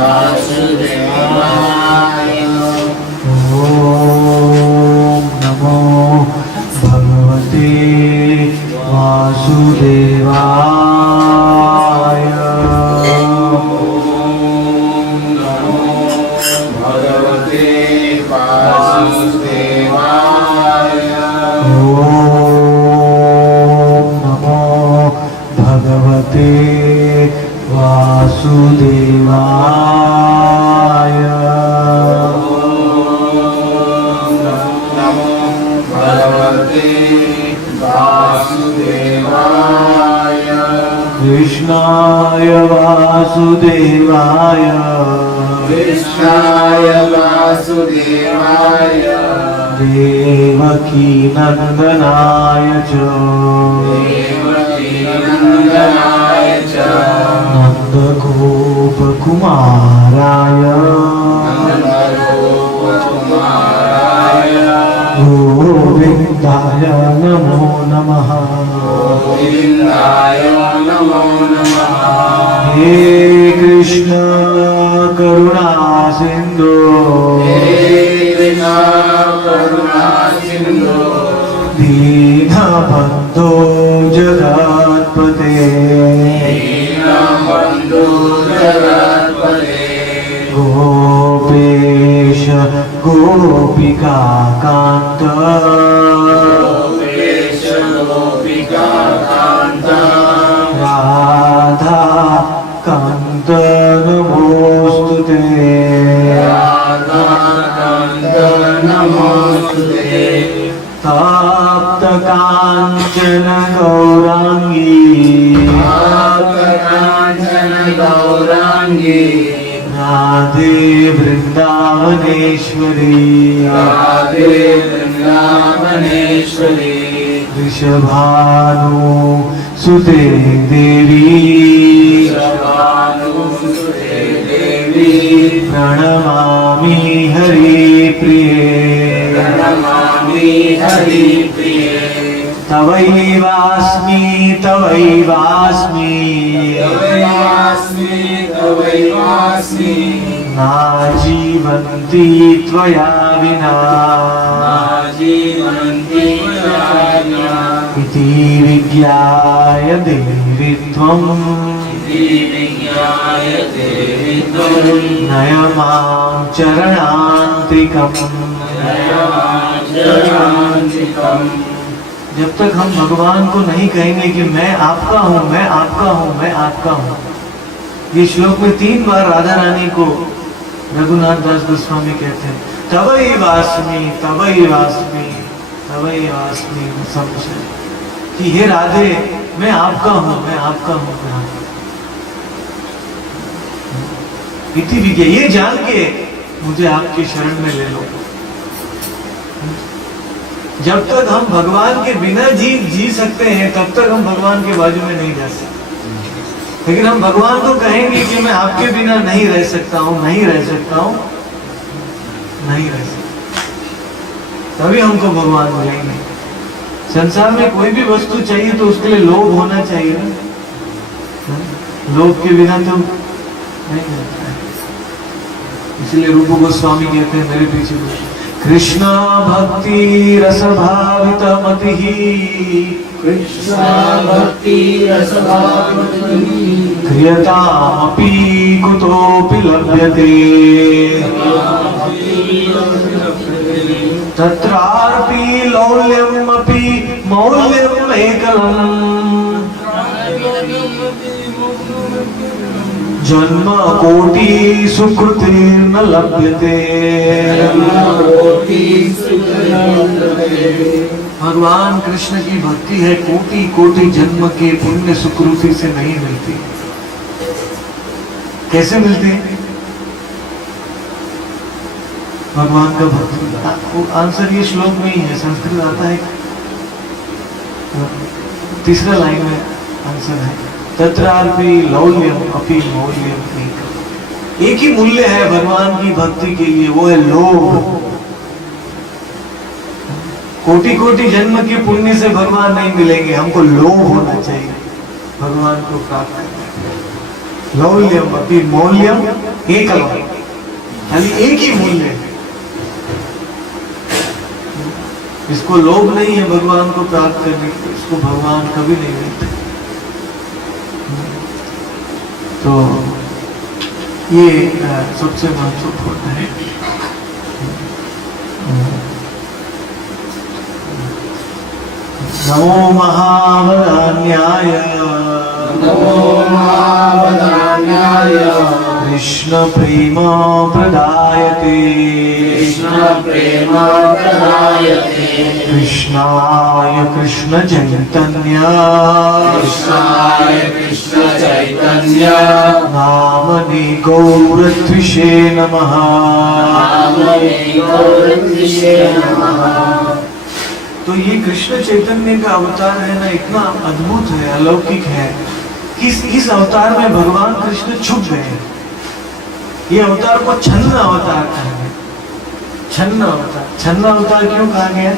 वासुदेवाय। ओम नमो भगवते वासुदेवाय। ओम नमो भगवते वासुदेवाय। ओम नमो भगवते वासुदेवाय। नमो भगवते वासुदेवाय। कृष्णाय वासुदेवाय। कृष्णाय वासुदेवाय। देवकी नंदनाय च। देवकी नंदनाय च। नंदगोपकुमाराय। नंदगोपकुमाराय। गोविन्दाय नमो नमः। गोविन्दाय नमो नमः। हे कृष्ण करुणा सिंधु। हे कृष्ण करुणा सिंधु। दीनबन्धो जगत्पते। दीनबन्धो जगत्पते। गोपेश गोपिका कान्त। गोपेश गोपिका कान्त। राधा कान्त नमोस्तुते। राधा कान्त नमोस्तुते। तप्त काञ्चन गौराङ्गी। काञ्चन गौराङ्गी। राधे वृन्दावनेश्वरी। राधे वृन्दावनेश्वरी। वृषभानु सुते देवी। वृषभानुसुते देवी। प्रणमामि हरिप्रिये। प्रणमामि हरिप्रिये। तवैवास्मि तवैवास्मि। तवैवास्मि तवैवास्मि। नाजीवन्ति त्वया विना। जीवन्ति विना। इति विज्ञाय देवि त्वम्। इति विज्ञाय देवि त्वम्। नय मां चरणान्तिकम्। नयमाचरणान्तिकम्। जब तक हम भगवान को नहीं कहेंगे कि मैं आपका हूँ, मैं आपका हूँ, मैं आपका हूँ। ये श्लोक में 3 बार राधा रानी को रघुनाथ दास गोस्वामी कहते हैं। तवई वास्मी तवई वास्मी तवई वास्मी संशय, कि हे राधे मैं आपका हूँ, मैं आपका हूँ, मैं आपका। इति विज्ञा, ये जान के मुझे आपकी शरण में ले लो। जब तक हम भगवान के बिना जी सकते हैं, तब तक हम भगवान के बाजू में नहीं जा सकते। लेकिन हम भगवान को कहेंगे कि मैं आपके बिना नहीं रह सकता हूं, नहीं रह सकता हूं, नहीं रह सकता, तभी हमको भगवान मिलेंगे। संसार में कोई भी वस्तु चाहिए तो उसके लिए लोभ होना चाहिए ना। लोभ के बिना तो नहीं मिलता है। इसलिए रूप गोस्वामी कहते हैं, मेरे पीछे कृष्ण भक्ति रस भावित मति। कृष्ण भक्ति रस भावित क्रियतामपि कुतोऽपि लभ्यते। तत्रापि लौल्यमपि मौल्यम् एकलम्। जन्म कोटि सुकृतिर्न लभ्यते। भगवान कृष्ण की भक्ति है, कोटि कोटि जन्म के पुण्य सुकृति से नहीं मिलती। कैसे मिलती है? भगवान का भक्त, आंसर ये श्लोक में ही है, संस्कृत आता है। 3रा लाइन में आंसर है, तत्रापि लौल्यम अपि मौल्यम एकम्। एक ही मूल्य है भगवान की भक्ति के लिए, वो है लोभ। कोटि कोटि जन्म के पुण्य से भगवान नहीं मिलेंगे, हमको लोभ होना चाहिए भगवान को प्राप्त करने। लौल्यम अपि मौल्यम एक अलग, खाली एक ही मूल्य है। इसको लोभ नहीं है भगवान को प्राप्त करने की, इसको भगवान कभी नहीं देते। तो ये सबसे महत्वपूर्ण है। नमो महावदान्याय नमो महावदान्याय कृष्ण प्रेम प्रदायते कृष्ण प्रेम प्रदायते कृष्णाय कृष्ण चैतन्य कृष्णाय कृष्ण चैतन्य नामनि गौरद्विषे नमः। नामने गौरद्विषे नमः। तो ये कृष्ण चैतन्य का अवतार है ना, इतना अद्भुत है, अलौकिक है कि इस अवतार में भगवान कृष्ण छुप गए हैं। ये अवतार को छन्न अवतार कहा गया। छन्न अवतार, छन्न अवतार क्यों कहा गया?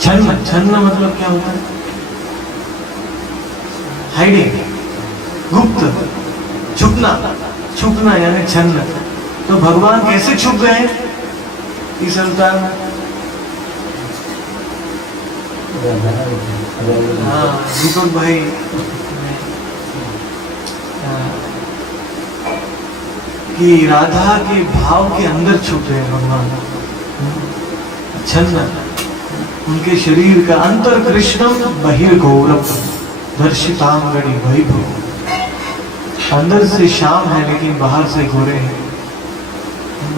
छन्न, छन्न मतलब क्या होता है? हाइडिंग, गुप्त, छुपना, छुपना यानी छन्न। तो भगवान कैसे छुप गए इस अवतार में? हाँ, दीपक भाई कि राधा के भाव के अंदर छुपे हैं भगवान। छन्न, उनके शरीर का अंतर कृष्णम बहिर्गौरव दर्शितांगणी वैभव। अंदर से श्याम है लेकिन बाहर से गोरे हैं।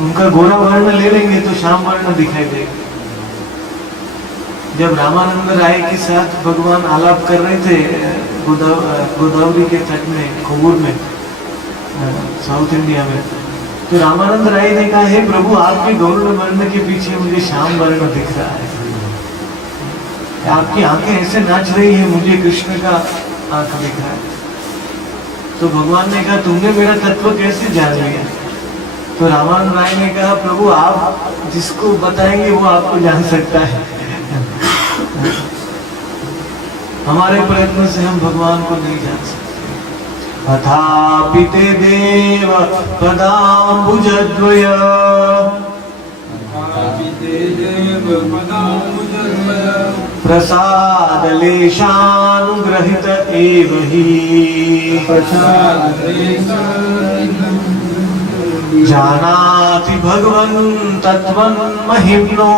उनका गोरा वर्ण ले लेंगे तो श्याम वर्ण दिखाई देगा। जब रामानंद राय के साथ भगवान आलाप कर रहे थे गोदावरी के तट में, कोवूर में, साउथ इंडिया में, तो रामानंद राय ने कहा, हे प्रभु आपके गौर वर्ण के पीछे मुझे श्याम वर्ण दिख रहा है, आपकी आंखें ऐसे नाच रही है, मुझे कृष्ण का आंख दिख रहा है। तो भगवान ने कहा तुमने मेरा तत्व कैसे जान लिया? तो रामानंद राय ने कहा प्रभु आप जिसको बताएंगे वो आपको जान सकता है। हमारे प्रयत्न से हम भगवान को नहीं जान सकते। अथापि ते देव पदाम्बुजद्वय प्रसादलेशानुग्रहित एव हि जानाति भगवन् तत्त्वं महिम्नो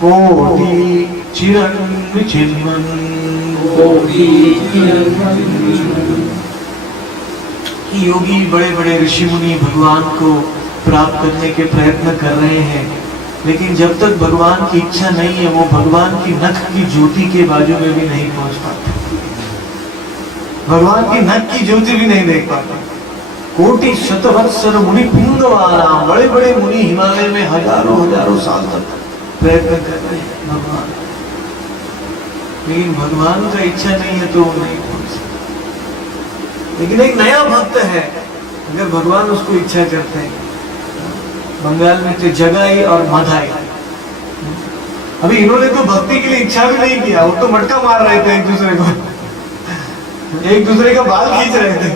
कोटि चिरन्विचिन्वन्। योगी बड़े बड़े ऋषि मुनि भगवान को प्राप्त करने के प्रयत्न कर रहे हैं, लेकिन जब तक भगवान की इच्छा नहीं है वो भगवान की नख की ज्योति के बाजू में भी नहीं पहुंच पाते, भगवान की नख की ज्योति भी नहीं देख पाते। कोटि शतवत्सर मुनि पुंगवारा, बड़े बड़े मुनि हिमालय में हजारों हजारों साल तक प्रयत्न कर रहे हैं भगवान, लेकिन भगवान का इच्छा नहीं है तो वो नहीं पहुंच सकते। लेकिन एक नया भक्त है, अगर भगवान उसको इच्छा करते हैं, बंगाल में थे जगाई और मधाई, अभी इन्होंने तो भक्ति के लिए इच्छा भी नहीं किया, वो तो मटका मार रहे थे एक दूसरे को, एक दूसरे का बाल खींच रहे थे।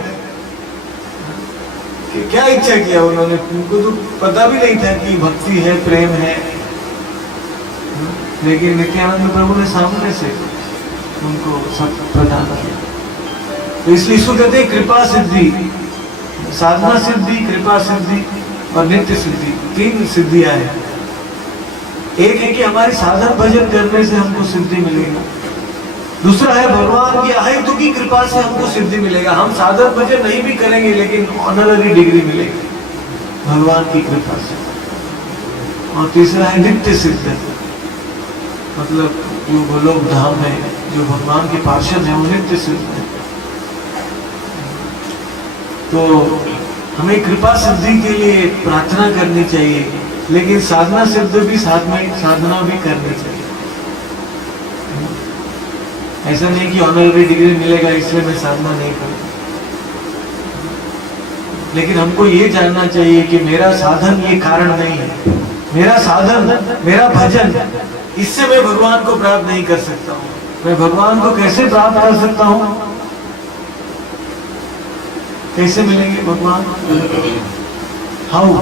क्या इच्छा किया उन्होंने? उनको तो पता भी नहीं था कि भक्ति है, प्रेम है, लेकिन नित्यानंद प्रभु ने सामने से उनको सब प्रदान किया। तो इसलिए इसको कहते हैं कृपा सिद्धि, साधना सिद्धि, कृपा सिद्धि और नित्य सिद्धि, तीन सिद्धियां हैं। एक है कि हमारी साधन भजन करने से हमको सिद्धि मिलेगा, दूसरा है भगवान की अहेतु की कृपा से हमको सिद्धि मिलेगा, हम साधन भजन नहीं भी करेंगे लेकिन ऑनररी डिग्री मिलेगी भगवान की कृपा से। और तीसरा है नित्य सिद्ध, मतलब जो गोलोक धाम है, जो भगवान के पार्षद है वो नित्य सिद्ध है। तो हमें कृपा सिद्धि के लिए प्रार्थना करनी चाहिए, लेकिन साधना सिद्ध भी साथ में साधना भी करनी चाहिए। ऐसा नहीं कि ऑनररी डिग्री मिलेगा इसलिए मैं साधना नहीं करूँ, लेकिन हमको ये जानना चाहिए कि मेरा साधन ये कारण नहीं है, मेरा साधन, मेरा भजन, इससे मैं भगवान को प्राप्त नहीं कर सकता हूँ। मैं भगवान को कैसे प्राप्त कर सकता हूं? कैसे मिलेंगे भगवान? How?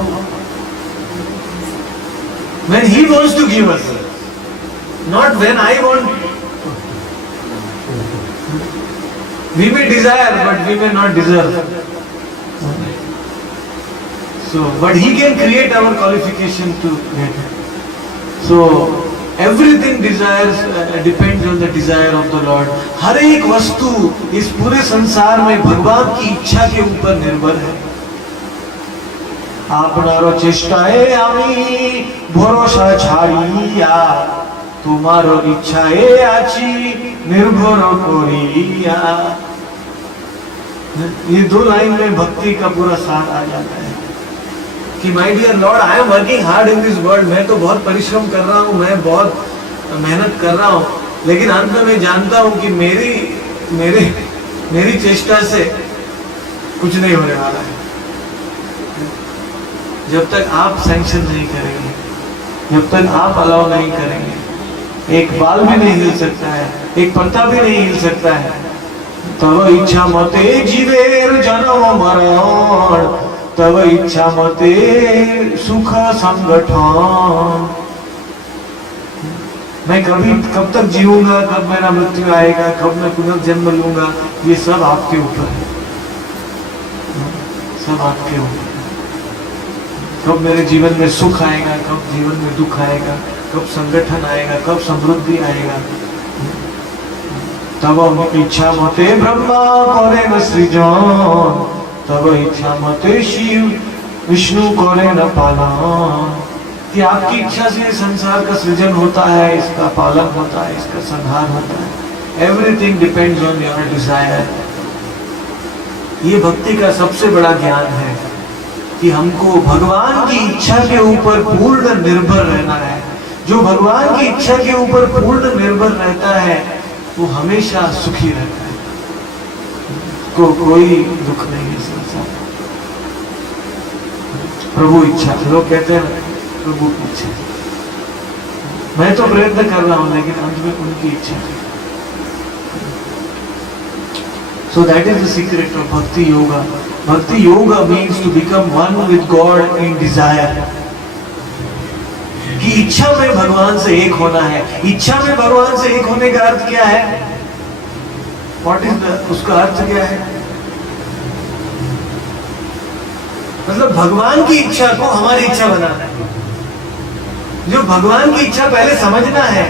When he wants to give us, not when I want. We may desire, but we may not deserve. So, but he can create our qualification to get it. So, everything desires depends on the desire of the Lord. हर एक वस्तु इस पूरे संसार में भगवान की इच्छा के ऊपर निर्भर है। आपनारो चेष्टाए आमी भरोसा छाड़िया, तुम्हारो इच्छाए आची निर्भर करिया। ये दो लाइन में भक्ति का पूरा सार आ जाता है कि my dear lord, I am working hard in this world. मैं तो बहुत परिश्रम कर रहा हूँ, मैं बहुत मेहनत कर रहा हूँ, लेकिन अंत में जानता हूँ कि मेरी चेष्टा से कुछ नहीं होने वाला है। जब तक आप सैंक्शन नहीं करेंगे, जब तक आप अलाउ नहीं करेंगे, एक बाल भी नहीं हिल सकता है, एक पत्ता भी नहीं हिल सकता है। तब इच्छा मते जीवेर जन्म मरण, तब इच्छा मते सुख संगठन। मैं कब तक जीऊंगा, कब मेरा मृत्यु आएगा, कब मैं पुनर्जन्म लूंगा, ये सब आपके ऊपर है, सब आपके ऊपर। कब मेरे जीवन में सुख आएगा, कब जीवन में दुख आएगा, कब संगठन आएगा, कब समृद्धि आएगा। तब इच्छा मते ब्रह्मा करे न सृजन, तब इच्छा मते शिव विष्णु करे न पालन। कि आपकी इच्छा से संसार का सृजन होता है, इसका पालन होता है, इसका संहार होता है। Everything depends on your desire. ये भक्ति का सबसे बड़ा ज्ञान है कि हमको भगवान की इच्छा के ऊपर पूर्ण निर्भर रहना है। जो भगवान की इच्छा के ऊपर पूर्ण निर्भर रहता है वो हमेशा सुखी रहता है, को कोई दुख नहीं है संसार। प्रभु इच्छा, लोग कहते हैं प्रभु की इच्छा। मैं तो प्रयत्न कर रहा हूं, लेकिन अंत में उनकी इच्छा है। So that is the secret of Bhakti Yoga. Bhakti Yoga means to become one with God in desire. कि इच्छा में भगवान से एक होना है। इच्छा में भगवान से एक होने का अर्थ क्या है? What is the, उसका अर्थ क्या है? मतलब भगवान की इच्छा को हमारी इच्छा बनाना है। जो भगवान की इच्छा पहले समझना है,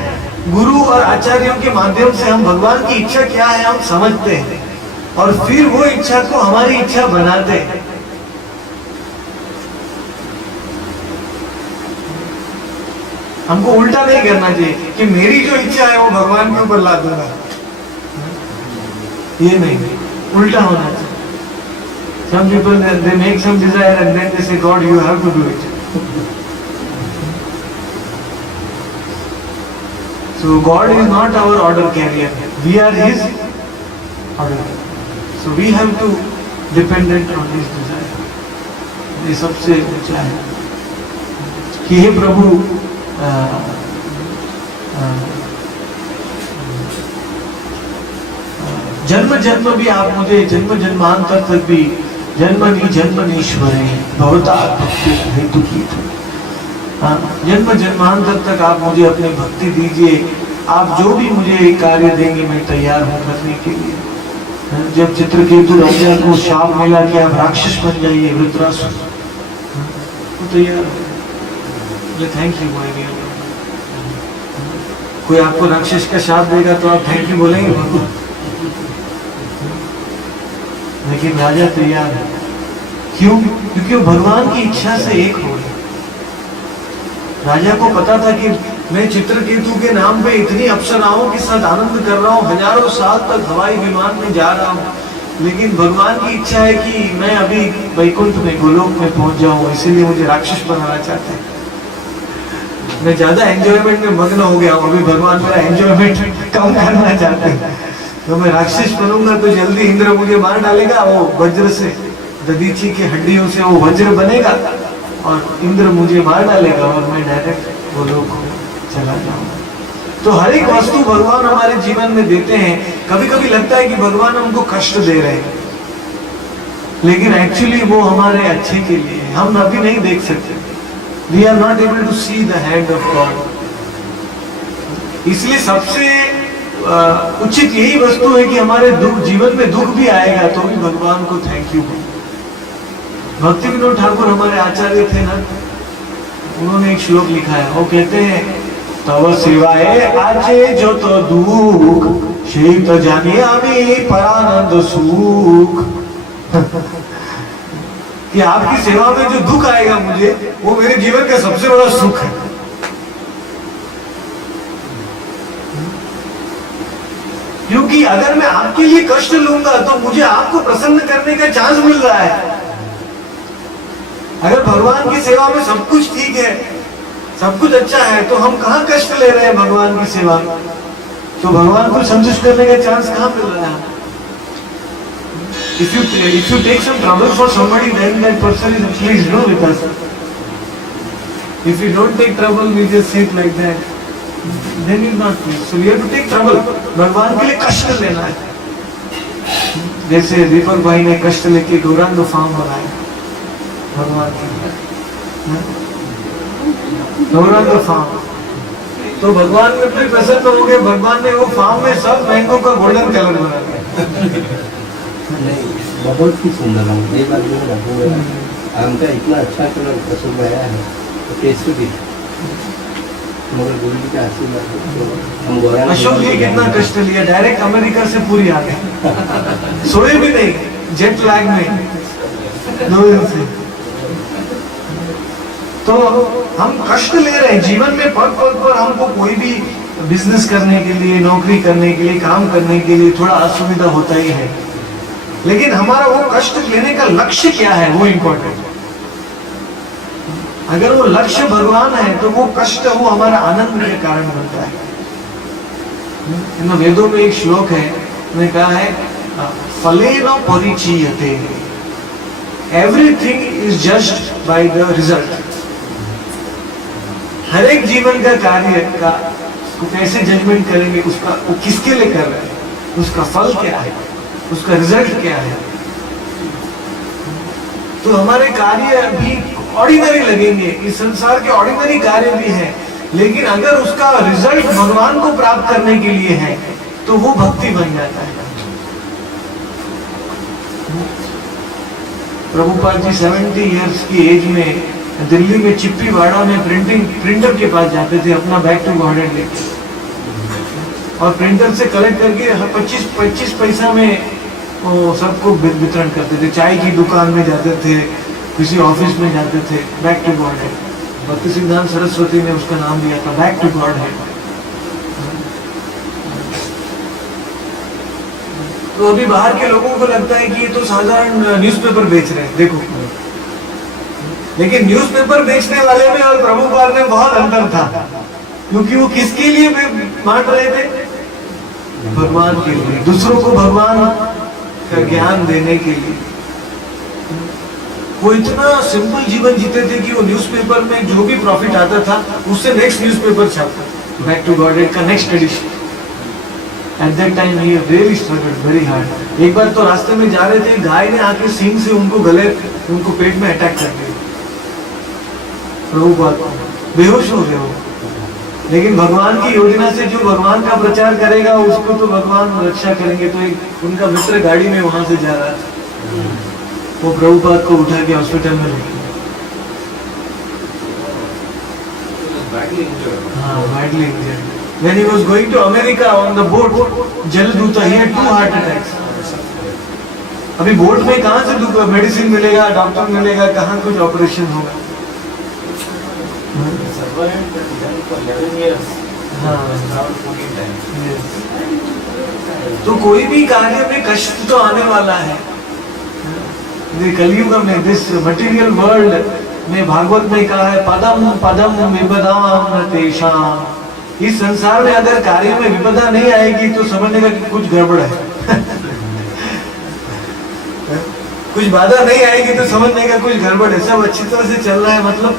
गुरु और आचार्यों के माध्यम से हम भगवान की इच्छा क्या है हम समझते हैं, और फिर वो इच्छा को हमारी इच्छा बनाते हैं। हमको उल्टा नहीं करना चाहिए कि मेरी जो इच्छा है वो भगवान के ऊपर ला दूंगा, ये नहीं, उल्टा होना चाहिए। Some people they make some desire and then they say God you have to do it. So God is not our order carrier, we are His order. So we have to dependent on His desire. ये सबसे ऊंचा है कि हे प्रभु जन्म जन्म भी आप मुझे जन्म जन्मांतर तक भी जन्मनीश्वरे भवता भक्ति हेतु की। जन्म जन्मांतर तक आप मुझे अपनी भक्ति दीजिए। आप जो भी मुझे कार्य देंगे मैं तैयार हूँ करने के लिए। जब चित्रकेतु राजा को शाप मिला कि आप राक्षस बन जाइए वृत्रासुर, वो तैयार है। Thank you my dear. कोई आपको राक्षस का शाप देगा तो आप थैंक यू बोलेंगे, लेकिन राजा तैयार है। क्यों? क्योंकि वो भगवान की इच्छा से एक हो गए। राजा को पता था कि मैं चित्रकेतु के नाम पे इतनी अप्सराओं के साथ आनंद कर रहा हूँ, हजारों साल तक हवाई विमान में जा रहा हूँ, लेकिन भगवान की इच्छा है कि मैं अभी वैकुंठ में गोलोक में पहुंच जाऊं, इसीलिए मुझे राक्षस बनाना चाहते हैं। मैं ज्यादा एंजॉयमेंट में मग्न हो गया हूँ, अभी भगवान मेरा एंजॉयमेंट कम करना चाहते हैं, तो मैं राक्षस बनूंगा तो जल्दी इंद्र मुझे मार डालेगा। वो वज्र से, दधीची की हड्डियों से वो वज्र बनेगा और इंद्र मुझे मार डालेगा और मैं डायरेक्ट गोलोक चला जाऊंगा। तो हर एक वस्तु भगवान हमारे जीवन में देते हैं। कभी कभी लगता है कि भगवान हमको कष्ट दे रहे हैं, लेकिन एक्चुअली वो हमारे अच्छे के लिए है। हम अभी नहीं देख सकते, we are not able to see the hand of God. इसलिए सबसे उचित यही वस्तु है कि हमारे दुख, जीवन में दुख भी आएगा तो भी भगवान को थैंक यू। भक्ति विनोद ठाकुर हमारे आचार्य थे ना, उन्होंने एक श्लोक लिखा है। वो कहते हैं, तव सेवाए आचे जो तो दुख সেই তো জানি আমি পরানंद सुख। कि आपकी सेवा में जो दुख आएगा मुझे, वो मेरे जीवन का सबसे बड़ा सुख है। क्योंकि अगर मैं आपके लिए कष्ट लूंगा तो मुझे आपको प्रसन्न करने का चांस मिल रहा है। अगर भगवान की सेवा में सब कुछ ठीक है, सब कुछ अच्छा है, तो हम कहाँ कष्ट ले रहे हैं भगवान की सेवा? तो भगवान को संतुष्ट करने का चांस कहाँ मिल रहा है? If you take some trouble for somebody, then that person is pleased, no, with us. If we don't take trouble, we just sit like that, then he's not pleased. So we have to take trouble. भगवान के लिए कष्ट लेना है। जैसे दीपक भाई ने कष्ट लेके गौरांग फार्म बनाया भगवान के लिए, गौरांग फार्म। तो भगवान में फिर प्रसन्न हो गए। भगवान ने वो फार्म में सब मैंगो का गोल्डन कलर बना दिया। नहीं, बहुत ही सुंदर है। ये बात जो है आम का इतना अच्छा कलर पसंद आया है, तो टेस्ट भी। मगर गुरु जी का आशीर्वाद है, तो हम गौरांग। अशोक जी कितना कष्ट लिया, डायरेक्ट अमेरिका से पूरी आ गए, सोए भी नहीं, जेट लैग में 2 दिन से। तो हम कष्ट ले रहे हैं जीवन में। पग पग पर हमको कोई भी बिजनेस करने के लिए, नौकरी करने के लिए, काम करने के लिए थोड़ा असुविधा होता ही है, लेकिन हमारा वो कष्ट लेने का लक्ष्य क्या है, वो इम्पोर्टेंट। अगर वो लक्ष्य भगवान है तो वो कष्ट, वो हमारा आनंद के कारण बनता है। इन वेदों में एक श्लोक है, उन्होंने कहा है, फलेन परिचीयते, everything is just by the result. हर एक जीवन का कार्य का को कैसे जजमेंट करेंगे, उसका वो किसके लिए कर रहे हैं, उसका फल क्या है, उसका रिजल्ट क्या है। तो हमारे कार्य भी ऑर्डिनरी लगेंगे, इस संसार के ऑर्डिनरी कार्य भी है, लेकिन अगर उसका रिजल्ट भगवान को प्राप्त करने के लिए है तो वो भक्ति बन जाता है। प्रभुपाद जी 70 इयर्स की एज में दिल्ली में चिप्पीवाड़ा में प्रिंटर के पास जाते थे, अपना बैक टू गॉडेड लेके, और प्रिंटर से कलेक्ट करके 25 पैसा में वो सबको वितरण करते थे। चाय की दुकान में जाते थे, किसी ऑफिस में जाते थे, बैक टू गॉडेड। भक्ति सिद्धांत सरस्वती ने उसका नाम दिया था बैक टू गॉडेड। तो अभी बाहर के लोगों को लगता है कि ये तो साधारण न्यूज़पेपर बेच रहे हैं, देखो। लेकिन न्यूज़पेपर बेचने वाले में और प्रभुपाद में बहुत अंतर था, क्योंकि वो किसके लिए बांट रहे थे? भगवान के लिए, दूसरों को भगवान का ज्ञान देने के लिए। वो इतना सिंपल जीवन जीते थे कि वो न्यूज़पेपर में जो भी प्रॉफिट आता था उससे नेक्स्ट न्यूज़पेपर छापता, बैक टू गॉडेड का next edition. At that time he really struggled very hard. एक बार तो रास्ते में जा रहे थे, गाय ने आके सींग से उनको पेट में अटैक कर दिया, प्रभुपाद बेहोश हो गए वो। लेकिन भगवान की योजना से जो भगवान का प्रचार करेगा उसको तो भगवान रक्षा करेंगे। तो एक उनका मित्र गाड़ी में वहां से जा रहा था, वो प्रभुपाद को उठा के हॉस्पिटल में लेके, badly injured. When he was going to America on the boat, जलदूता, he had 2 heart attacks. अभी बोट में कहाँ से मेडिसिन मिलेगा, डॉक्टर मिलेगा, कहाँ कुछ ऑपरेशन होगा। तो कोई भी कार्य में कष्ट तो आने वाला है। कलयुग में, दिस मटेरियल वर्ल्ड में, भागवत में कहा है, पदम पदम विपदाम न तेषाम। इस संसार में अगर कार्य में विपदा नहीं आएगी तो समझने का कि कुछ गड़बड़ है। कुछ बाधा नहीं आएगी तो समझने का कुछ गड़बड़ है, सब अच्छी तरह से चल रहा है, मतलब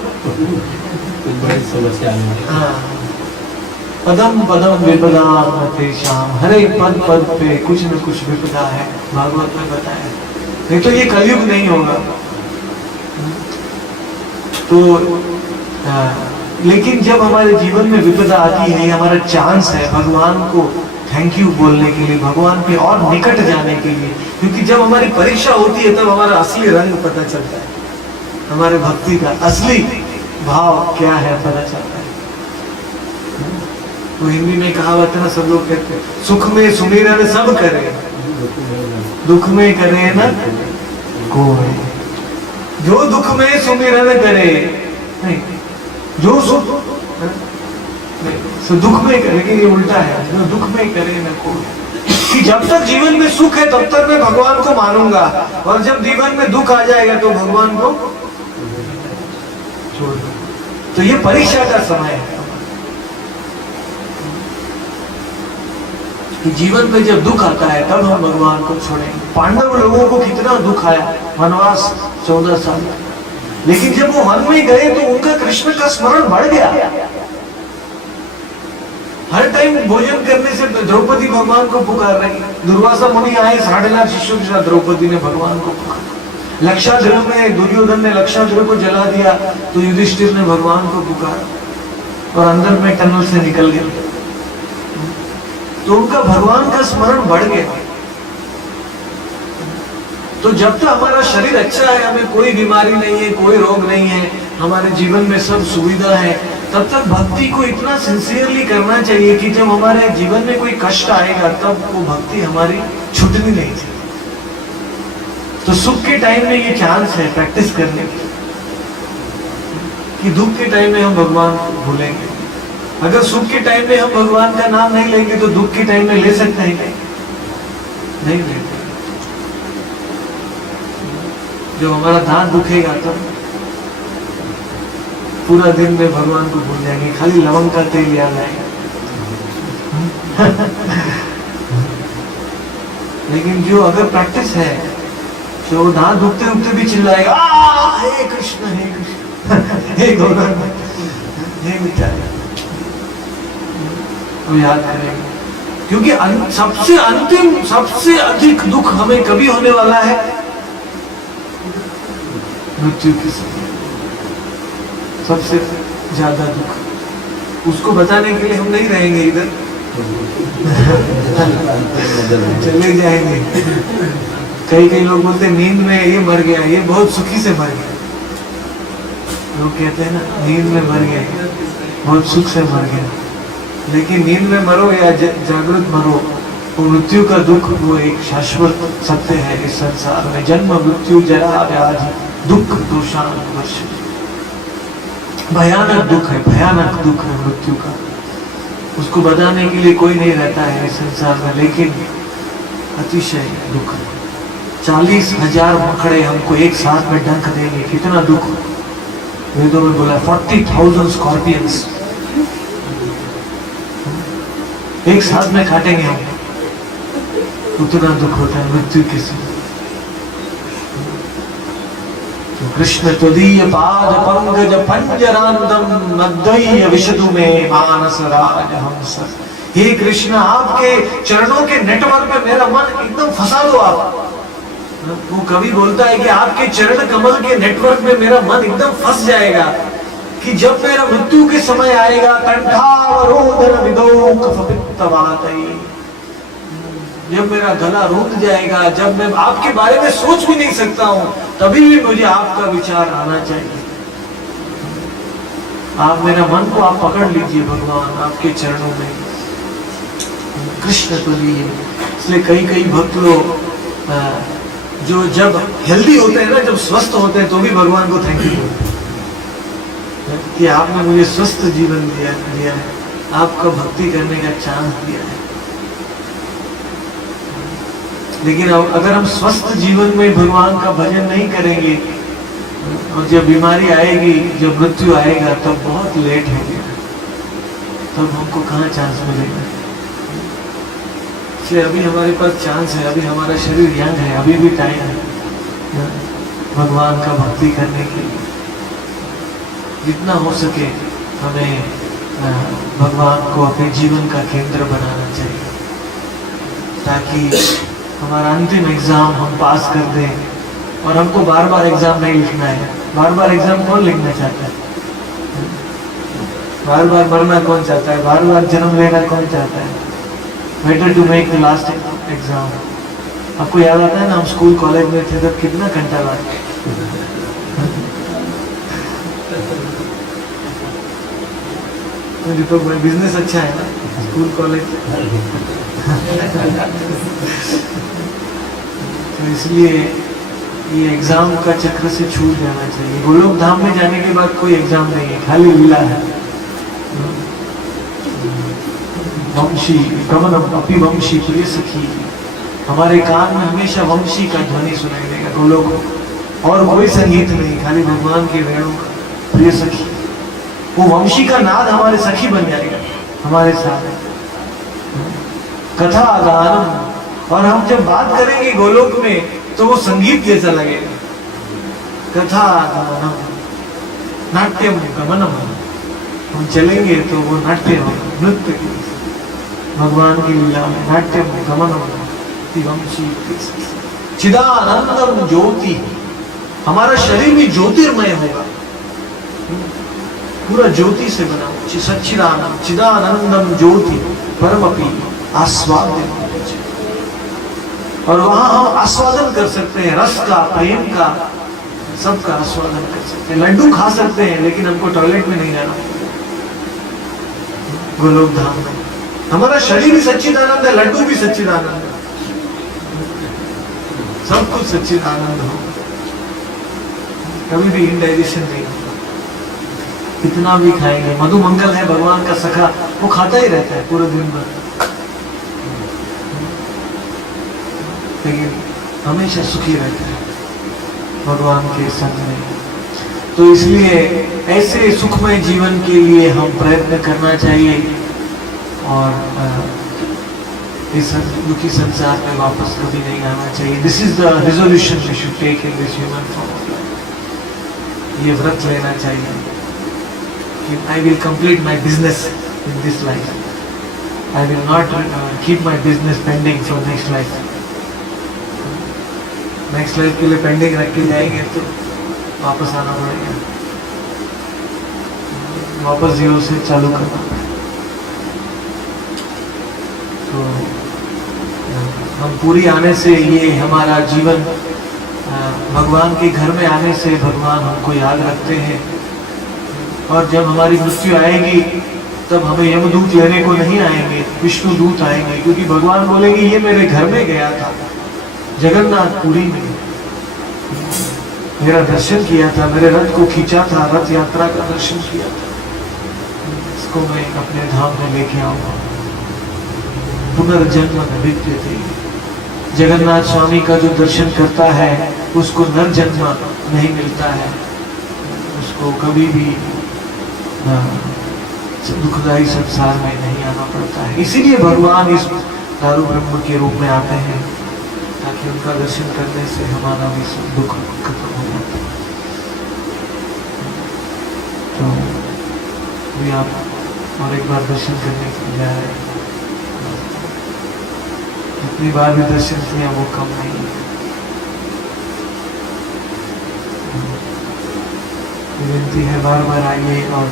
बड़ी समस्या है। हाँ। पदम पदम विपदा तेषाम, हर एक पद पद पे कुछ न कुछ विपदा है, भागवत में बताया। नहीं तो ये कलयुग नहीं होगा। तो लेकिन जब हमारे जीवन में विपदा आती है, हमारा चांस है भगवान को थैंक यू बोलने के लिए, भगवान के और निकट जाने के लिए। क्योंकि जब हमारी परीक्षा होती है तब हमारा असली रंग पता चलता है, हमारे भक्ति का असली भाव क्या है पता चलता है। तो हिंदी में कहावत है ना, सब लोग कहते हैं सुख में सुमिरन सब करे, दुख में करे ना कोई। जो दुख में सुमिरन करे, नहीं जो सुख नहीं, दुख में करे, लेकिन ये उल्टा है, जो दुख में करे ना कोई। कि जब तक जीवन में सुख है तब तक मैं भगवान को मानूंगा, और जब जीवन में दुख आ जाएगा तो भगवान को छोड़ दो। तो ये परीक्षा का समय है कि जीवन में जब दुख आता है तब हम भगवान को छोड़ेंगे। पांडव लोगों को कितना दुख आया, वनवास 14 साल, लेकिन जब वो वन में गए तो उनका कृष्ण का स्मरण बढ़ गया। हर टाइम भोजन करने से द्रौपदी भगवान को पुकार रही, दुर्वासा मुनि आए 8.5 शिष्यों के साथ, द्रौपदी ने भगवान को पुकारा। लक्षागृह में दुर्योधन ने लक्षागृह को जला दिया तो युधिष्ठिर ने भगवान को पुकारा और अंदर में टनल से निकल गए। तो उनका भगवान का स्मरण बढ़ गया। तो जब तक हमारा शरीर अच्छा है, हमें कोई बीमारी नहीं है, कोई रोग नहीं है, हमारे जीवन में सब सुविधा है, तब तक भक्ति को इतना सिंसियरली करना चाहिए कि जब हमारे जीवन में कोई कष्ट आएगा तब वो भक्ति हमारी छूटनी नहीं चाहिए। तो सुख के टाइम में ये चांस है प्रैक्टिस करने की, कि दुख के टाइम में हम भगवान को भूलेंगे। अगर सुख के टाइम में हम भगवान का नाम नहीं लेंगे तो दुख के टाइम में ले सकते हैं क्या? नहीं लेते। जब हमारा दांत दुखेगा तब पूरा दिन में भगवान को भूल जाएंगे, खाली लवंग का तेल याद आएगा। लेकिन जो अगर प्रैक्टिस है तो वो दांत दुखते दुखते भी चिल्लाएगा, हे कृष्ण हे कृष्ण हे गौरव हे मिठाई, तो याद करेंगे। क्योंकि सबसे अंतिम सबसे अधिक दुख हमें कभी होने वाला है, मृत्यु के समय सबसे ज्यादा दुख। उसको बताने के लिए हम नहीं रहेंगे इधर, चले जाएंगे। कई लोग बोलते हैं नींद में ये मर गया, ये बहुत सुखी से मर गया। लोग कहते हैं ना नींद में मर गया, बहुत सुख से मर गया। लेकिन नींद में मरो या जागृत मरो, वो मृत्यु का दुख वो एक शाश्वत सत्य है इस संसार में। जन्म मृत्यु जरा व्याधि दुख दोषान वर्ष, भयानक दुख है, भयानक दुख है मृत्यु का। उसको बताने के लिए कोई नहीं रहता है इस संसार में, लेकिन अतिशय दुख है। 40,000 मकड़े हमको एक साथ में डंक देंगे, कितना दुख। वेदों में बोला 40,000 स्कॉर्पियंस एक साथ में काटेंगे हम, उतना दुख होता है मृत्यु के समय। कृष्ण त्वदीय पाद पंकज पंजरांतम मद्वय्य विशदु में मानस राज हंस। हे कृष्ण, आपके चरणों के नेटवर्क में मेरा मन एकदम फंसा दो आप। वो कवि बोलता है कि आपके चरण कमल के नेटवर्क में मेरा मन एकदम फंस जाएगा, कि जब मेरा मृत्यु के समय आएगा, कंठावरोधन विदो कफपित्तवातई, जब मेरा गला रुक जाएगा, जब मैं आपके बारे में सोच भी नहीं सकता हूं, तभी भी मुझे आपका विचार आना चाहिए। आप मेरा मन को आप पकड़ लीजिए भगवान आपके चरणों में। कृष्ण तो लिए इसलिए कई भक्त लोग जो जब हेल्दी होते हैं ना, जब स्वस्थ होते हैं, तो भी भगवान को थैंक यू बोलते हैं कि आपने मुझे स्वस्थ जीवन दिया है, आपका भक्ति करने का चांस दिया है। लेकिन अगर हम स्वस्थ जीवन में भगवान का भजन नहीं करेंगे, और जब बीमारी आएगी, जब मृत्यु आएगा, तब बहुत लेट हो गया, तब हमको कहाँ चांस मिलेगा। इसलिए अभी हमारे पास चांस है, अभी हमारा शरीर यंग है, अभी भी टाइम है भगवान का भक्ति करने के लिए। जितना हो सके हमें भगवान को अपने जीवन का केंद्र बनाना चाहिए, ताकि हमारा अंतिम एग्जाम हम पास कर दें। और हमको बार बार एग्जाम नहीं लिखना है। बार बार एग्जाम कौन लिखना चाहता है? बार बार मरना कौन चाहता है? बार बार जन्म लेना कौन चाहता है? Better to make the last exam. आपको याद आता है ना, हम स्कूल कॉलेज में थे तब कितना घंटा लगा। तो बिजनेस अच्छा है ना स्कूल कॉलेज। तो इसलिए ये एग्जाम का चक्र से छूट जाना चाहिए। गोलोक धाम में जाने के बाद कोई एग्जाम नहीं है, खाली लीला है। वंशी गमनम अपि वंशी प्रिय सखी, हमारे कान में हमेशा वंशी का ध्वनि सुनाई देगा गोलोक। और कोई संगीत नहीं, खाली भगवान के वेणु का प्रिय सखी। वो वंशी का नाद हमारे सखी बन जाएगा हमारे साथ। कथा गानम, और हम जब बात करेंगे गोलोक में तो वो संगीत जैसा लगेगा। कथा गानम नाट्यम गमनम, हम चलेंगे तो वो नाट्य होगा, नृत्य भगवान की लीला में। नाट्यम गमनम वंशी चिदानंदम ज्योति, हमारा शरीर भी ज्योतिर्मय होगा, पूरा ज्योति से बना। सच्चिदानंद चिदानंदम ज्योति परमपि आस्वाद्य, और वहां हम आस्वादन कर सकते हैं रस का, प्रेम का, सबका आस्वादन कर सकते हैं। लड्डू खा सकते हैं, लेकिन हमको टॉयलेट में नहीं जाना। गोलोक धाम में हमारा शरीर भी सच्चिदानंद है, लड्डू भी सच्चिदानंद है, सब कुछ सच्चिदानंद हो। कभी भी इंडाइजेशन नहीं होगा। कितना भी खाएंगे, मधु मंगल है भगवान का सखा, वो खाता ही रहता है पूरे दिन भर, लेकिन हमेशा सुखी रहता है भगवान के संग में। तो इसलिए ऐसे सुखमय जीवन के लिए हम प्रयत्न करना चाहिए, और इस दुखी संसार में वापस कभी नहीं आना चाहिए। This is the resolution we should take in this human form. ये व्रत लेना चाहिए कि I will complete my business in this life, I will not keep my business pending for next life. Next life के लिए pending रख के जाएंगे तो वापस आना पड़ेगा, वापस जीरो से चालू करना। तो हम पूरी आने से, ये हमारा जीवन भगवान के घर में आने से भगवान हमको याद रखते हैं। और जब हमारी मृत्यु आएगी तब हमें यमदूत लेने को नहीं आएंगे, विष्णु दूत आएंगे, क्योंकि भगवान बोलेंगे ये मेरे घर में गया था, जगन्नाथपुरी में मेरा दर्शन किया था, मेरे रथ को खींचा था, रथ यात्रा का दर्शन किया था, इसको मैं अपने धाम में लेके आऊंगा। पुनर्जन्म न विद्यते, जगन्नाथ स्वामी का जो दर्शन करता है उसको नरजन्म नहीं मिलता है, उसको कभी भी दुखदायी संसार में नहीं आना पड़ता है। इसीलिए भगवान इस दारू ब्रह्म के रूप में आते हैं, ताकि उनका दर्शन करने से हमारा भी सब दुख खत्म हो जाता है। तो भी आप और एक बार दर्शन करने के लिए जा रहे हैं, जितनी बार भी दर्शन किया वो कम नहीं है। विनती है बार बार आइए। और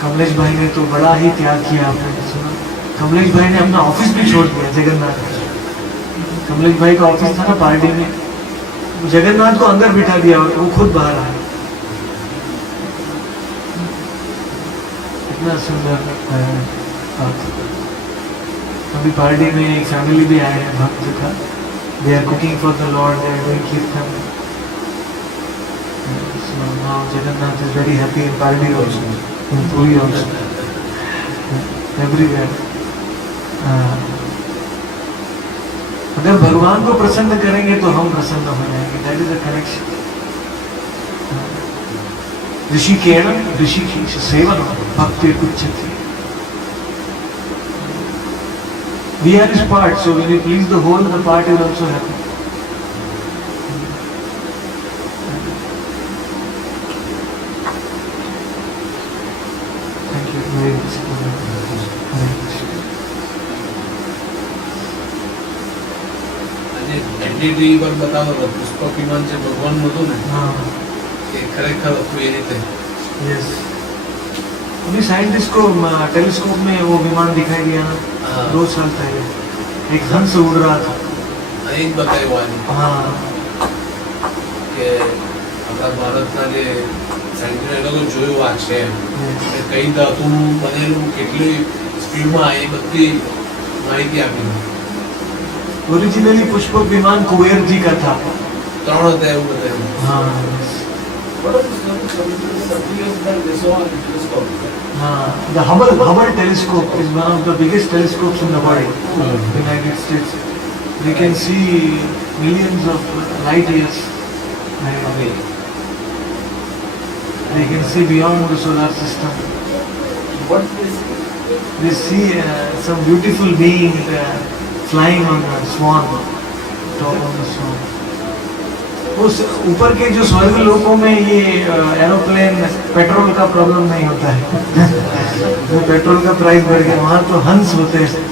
कमलेश भाई ने तो बड़ा ही त्याग किया, आपने सुना, कमलेश भाई ने अपना ऑफिस भी छोड़ दिया जगन्नाथ। कमलेश भाई का ऑफिस था ना पार्टी में, जगन्नाथ को अंदर बिठा दिया और वो खुद बाहर आए। इतना सुंदर बात। अभी पार्टी में एक फैमिली भी आए हैं भक्त का, they are cooking for the lord, they are doing kirtan. So now Jagannath is very happy in Pardi also, in Puri also, everywhere. अगर भगवान को प्रसन्न करेंगे तो हम प्रसन्न हो जाएंगे। That is a connection. ऋषिकेण ऋषिकेश सेवनम भक्तिर्उच्यते। We are his part, so when we please the whole, the part is also happy. Thank you very much. Entity પર બતાવો તો પુષ્પક વિમાન છે ભગવાનનું હતું ને हाँ એ ખરેખર હતું એ રીતે यस अभी साइंटिस्ट को टेलीस्कोप में वो विमान दिखाई दिया ना हाँ। 2 साल पहले एक हंस उड़ रहा था એ જ બતાવ્યું આની हाँ કે આપણા ભારતના જે સાયન્ટિસ્ટ એ લોકો જોયું આ છે એમ. કે કઈ ધાતુનું બનેલું કેટલી સ્પીડમાં એ બધી માહિતી આપી ओरिजिनली पुष्पक विमान कुबेर जी का था 3 હતા એવું બતાવ્યું हाँ What are the years that they saw on the telescope? हाँ the Hubble telescope is one of the biggest telescopes in the world United States they can see millions of light years away they can see beyond the solar system What is they see some beautiful being flying on a swan top of the swan उस ऊपर के जो स्वर्ग लोकों में ये aeroplane petrol का problem नहीं होता है जो पेट्रोल का प्राइस बढ़ गया वहाँ तो हंस होते हैं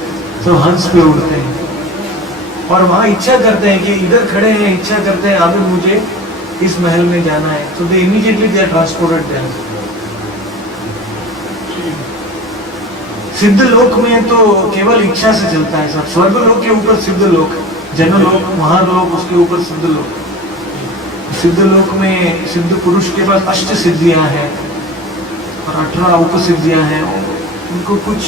तो हंस पे उड़ते हैं और वहाँ इच्छा करते हैं कि इधर खड़े हैं इच्छा करते हैं अभी मुझे इस महल में जाना है तो they immediately they are transported there Siddh Lok में तो केवल इच्छा से चलता है सब स्वर्ग लोक के ऊपर सिद्ध लोक जनलोक महालोक उसके ऊपर सिद्ध लोक सिद्ध लोक में सिद्ध पुरुष के पास अष्ट सिद्धियां हैं और 18 उपसिद्धियां हैं उनको कुछ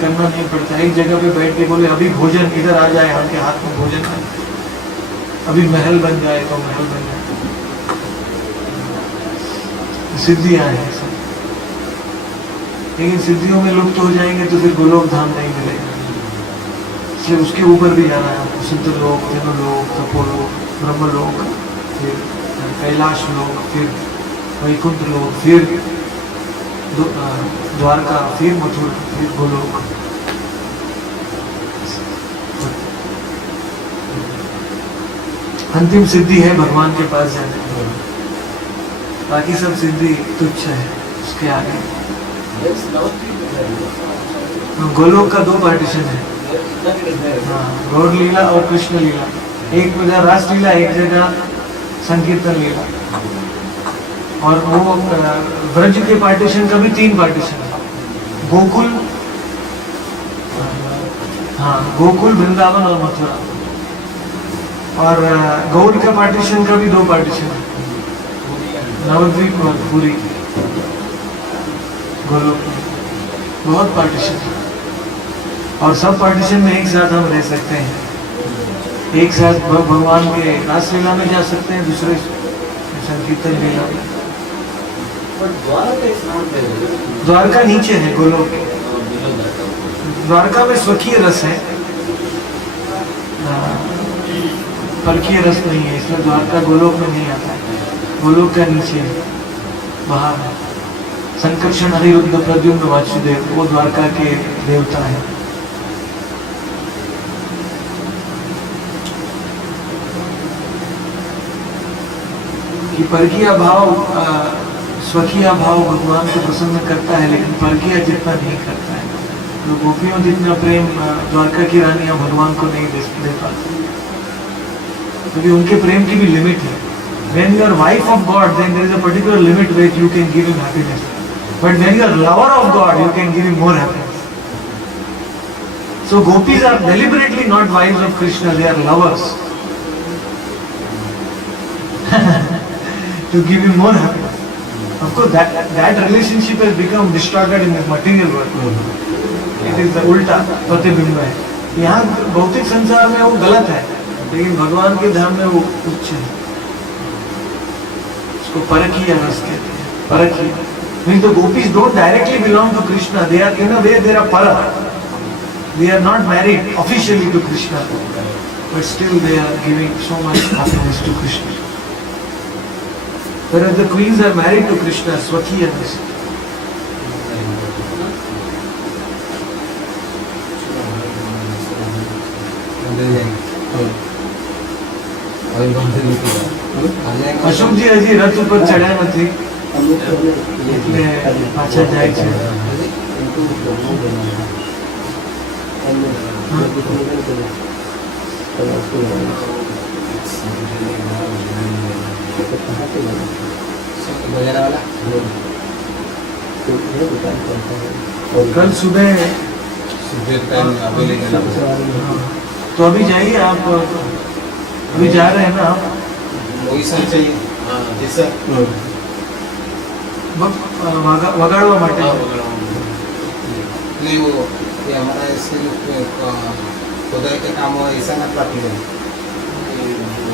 करना नहीं पड़ता एक जगह पे बैठ के बोले अभी भोजन इधर आ जाए आपके हाथ में भोजन आए अभी महल बन जाए तो महल बन जाए सिद्धियां हैं सब लेकिन सिद्धियों में लुप्त हो जाएंगे तो फिर गोलोक धाम नहीं मिलेगा इसलिए उसके ऊपर भी जाना है आपको सिद्ध लोक जनलोक तपोलोक ब्रह्मलोक फिर कैलाश लोक फिर वैकुंठ लोक फिर द्वारका फिर मथुरा फिर गोलोक अंतिम सिद्धि है भगवान के पास जाने बाकी सब सिद्धि तुच्छ है उसके आगे yes, now गोलोक का 2 पार्टीशन है that is there. हाँ, गौर लीला और कृष्ण लीला एक जगह रास लीला एक जगह संकीर्तन लीला और वो ब्रज के पार्टीशन का भी 3 पार्टीशन है गोकुल हाँ गोकुल वृंदावन और मथुरा और गौड़ का पार्टीशन का भी 2 पार्टीशन है नवद्वीप और पुरी गोलोक बहुत पार्टीशन है और सब पार्टीशन में एक साथ हम रह सकते हैं एक साथ भगवान के रासलीला में जा सकते हैं दूसरे संकीर्तन लीला में But Dwarka is not there. Dwarka नीचे है गोलोक के Below that. द्वारका में स्वकीय रस है परकीय रस नहीं है इसलिए द्वारका गोलोक में नहीं आता है गोलोक का नीचे है बाहर है संकर्षण अनिरुद्ध प्रद्युम्न वासुदेव वो द्वारका के देवता है कि परकीय भाव स्वकीय भाव भगवान को प्रसन्न करता है लेकिन परकीय जितना नहीं करता है तो गोपियों जितना प्रेम द्वारका की रानियां भगवान को नहीं दे पाती क्योंकि उनके प्रेम की भी लिमिट है when you are wife of God then there is a particular limit where you can give him happiness but when you are lover of God you can give him more happiness so gopis are deliberately not wives of Krishna they are lovers to give him more happiness. Of course, that relationship has become distorted in the material world. It is the ulta, प्रतिबिंब है. यहाँ भौतिक संसार में वो गलत है, लेकिन भगवान के धाम में वो उच्च है. उसको परकीय रस कहते हैं. परकीय. Means the gopis don't directly belong to Krishna. They are in a way they are para. They are not married officially to Krishna, but still they are giving so much happiness to Krishna. Whereas the queens are married to Krishna, Swakiya rasa. Ashok જી હજી રથ ઉપર ચડ્યા નથી એટલે પાછા જાય છે कहाँ पे वगैरह वाला तो ये दुकान करता है और कल सुबह सुबह टाइम अवेलेबल तो अभी जाइए आप, अभी जा रहे हैं ना आप? वही सर चाहिए हाँ जी सर वगाड़वा माटे नहीं वो ये हमारा इसके खुदाई के काम हुआ ऐसा ना पार्टी है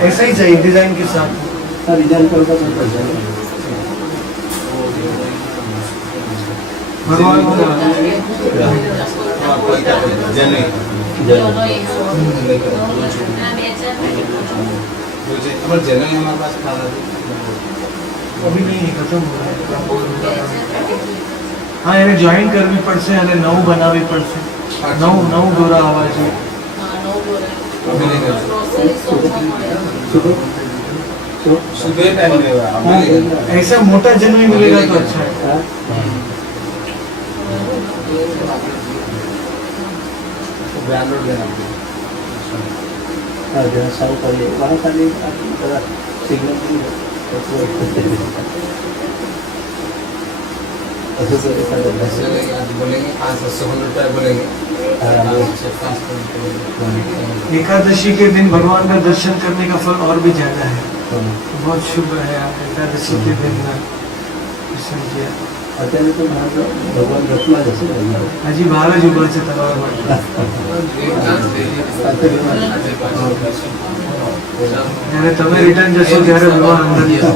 ऐसा ही चाहिए डिजाइन के साथ। रिजल्ट करता है भगवान को कोई क्या जन नहीं हमारे जन नहीं हमारे पास खाना अभी नहीं है, खत्म हो रहा है। हाँ यानी ज्वाइन करवी પડશે અને નવું બનાવવી પડશે, નવું દોરા આવવા જોઈએ। सुबह टाइम में ऐसा मोटा जनवी मिलेगा तो अच्छा है। ब्रांड रोड लेना जहाँ साल कर लिए वहाँ खाली सिग्नल बोलेंगे 500 रुपये बोलेंगे एकादशी के दिन भगवान का दर्शन करने का फल और भी ज्यादा है, बहुत शुभ है। आप एकादशी के दिन दर्शन किया। અત્યારે તો ભગવાન રથમાં જશે ને હજી બહાર જ ઉભા છે તમારા માટે। જ્યારે તમે રિટર્ન જશો ત્યારે ભગવાન અંદર જશે।